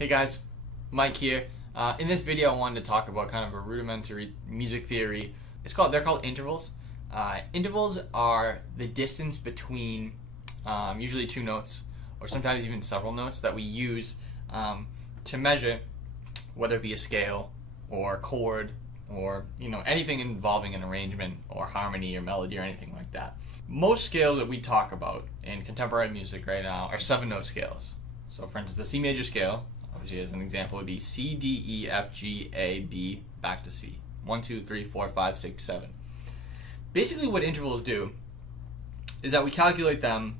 Hey guys, Mike here. In this video I wanted to talk about kind of a rudimentary music theory. They're called intervals. Intervals are the distance between usually two notes, or sometimes even several notes, that we use to measure whether it be a scale or a chord or anything involving an arrangement or harmony or melody or anything like that. Most scales that we talk about in contemporary music right now are 7-note scales. So for instance, the C major scale, obviously as an example, would be C, D, E, F, G, A, B, back to C. 1, 2, 3, 4, 5, 6, 7. Basically what intervals do is that we calculate them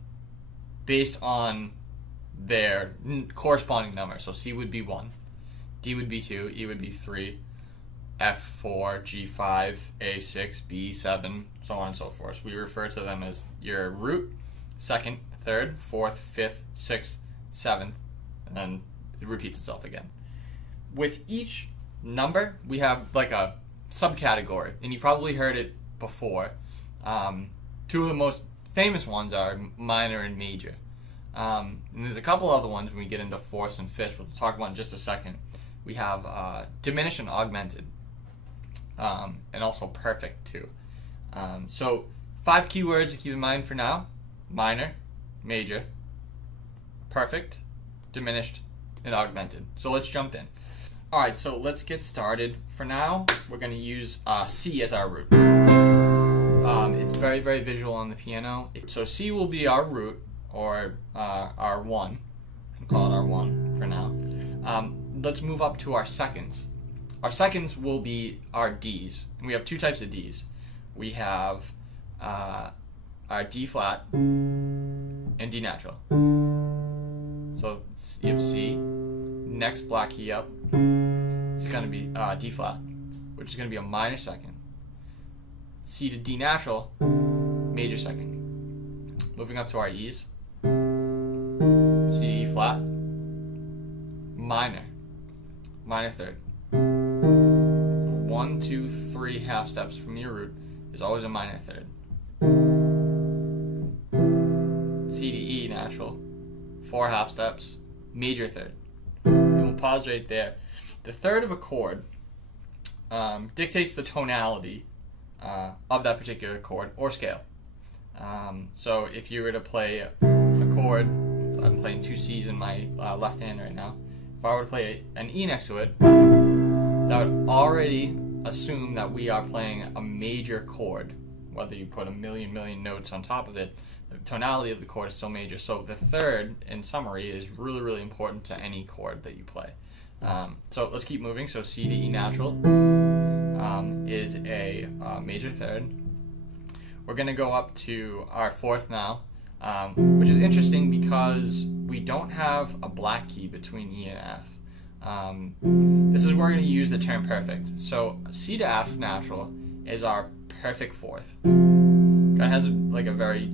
based on their corresponding number. So C would be 1, D would be 2, E would be 3, F 4, G 5, A 6, B 7, so on and so forth. We refer to them as your root, second, third, fourth, fifth, sixth, seventh, and then it repeats itself again. With each number, we have like a subcategory, and you probably heard it before. Two of the most famous ones are minor and major. And there's a couple other ones when we get into fourths and fifths, we'll talk about in just a second. We have diminished and augmented, and also perfect too. So 5 keywords to keep in mind for now: minor, major, perfect, diminished, and augmented. So let's jump in. Alright, so let's get started. For now, we're going to use C as our root. It's very, very visual on the piano. So C will be our root, or our 1. We'll call it our 1 for now. Let's move up to our seconds. Our seconds will be our Ds. And we have 2 types of Ds. We have our D flat and D natural. So you have C. Next black key up, it's going to be D flat, which is going to be a minor second. C to D natural, major second. Moving up to our E's. C to E flat, minor third. 1, 2, 3 half steps from your root is always a minor third. C to E natural, 4 half steps, major third. And we'll pause right there. The third of a chord dictates the tonality of that particular chord or scale. So if you were to play a chord, I'm playing 2 C's in my left hand right now. If I were to play an E next to it, that would already assume that we are playing a major chord. Whether you put a million notes on top of it, the tonality of the chord is still major. So the third, in summary, is really, really important to any chord that you play. So let's keep moving. So C to E natural is a major third. We're going to go up to our fourth now, which is interesting because we don't have a black key between E and F. This is where we're going to use the term perfect. So C to F natural is our perfect fourth. Kind of has a very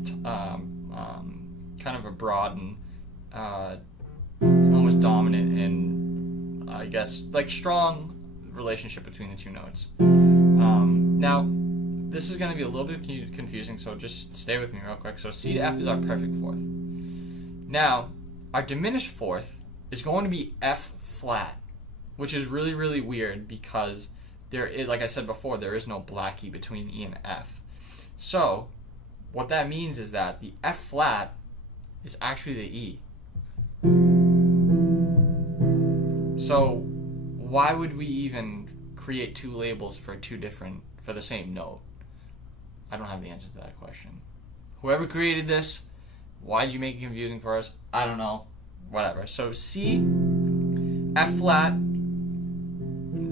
kind of a broad and almost dominant and I guess like strong relationship between the 2 notes. Now this is going to be a little bit confusing, so just stay with me real quick. So C to F is our perfect fourth. Now our diminished fourth is going to be F flat, which is really, really weird because there is, like I said before, there is no black key between E and F. So what that means is that the F flat is actually the E. So why would we even create 2 labels for the same note? I don't have the answer to that question. Whoever created this, why did you make it confusing for us? I don't know. Whatever. So C, F flat,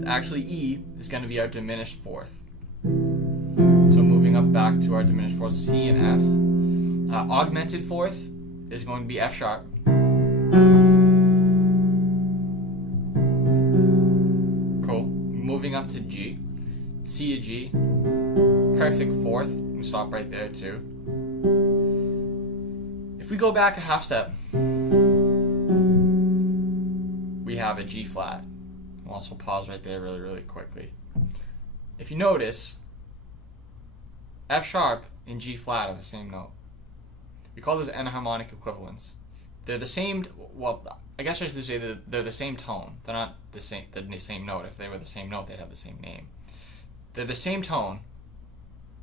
actually E is going to be our diminished fourth. So moving up back to our diminished fourth, C and F. Augmented fourth is going to be F sharp. Cool. Moving up to G, C to G, perfect fourth. We stop right there too. If we go back a half step, we have a G flat. I'll also pause right there really, really quickly. If you notice, F sharp and G flat are the same note. We call this Harmonic Equivalents. they're the same. Well, I guess I should say that they're the same tone. They're not the same note. If they were the same note, they'd have the same name. They're the same tone,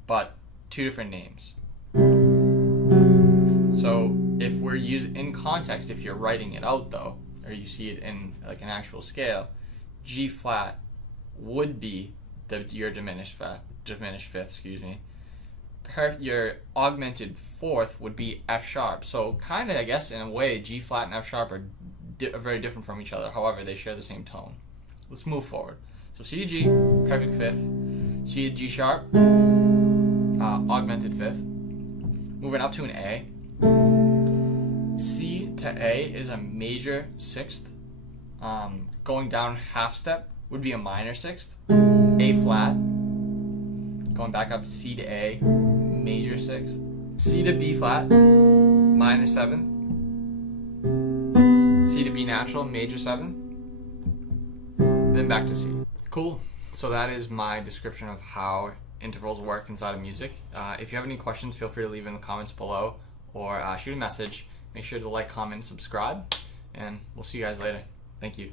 but two different names. So if we're using in context, if you're writing it out though, or you see it in like an actual scale, G flat would be your diminished fifth, excuse me. Your augmented fourth would be F sharp. So kind of, I guess, in a way, G flat and F sharp are very different from each other. However, they share the same tone. Let's move forward. So C to G, perfect fifth. C to G sharp, augmented fifth. Moving up to an A. C to A is a major sixth. Going down half step would be a minor sixth. A flat. Going back up, C to A, major sixth. C to B flat, minor seventh. C to B natural, major seventh. Then back to C. Cool. So that is my description of how intervals work inside of music. If you have any questions, feel free to leave in the comments below or shoot a message. Make sure to like, comment, and subscribe, and we'll see you guys later. Thank you.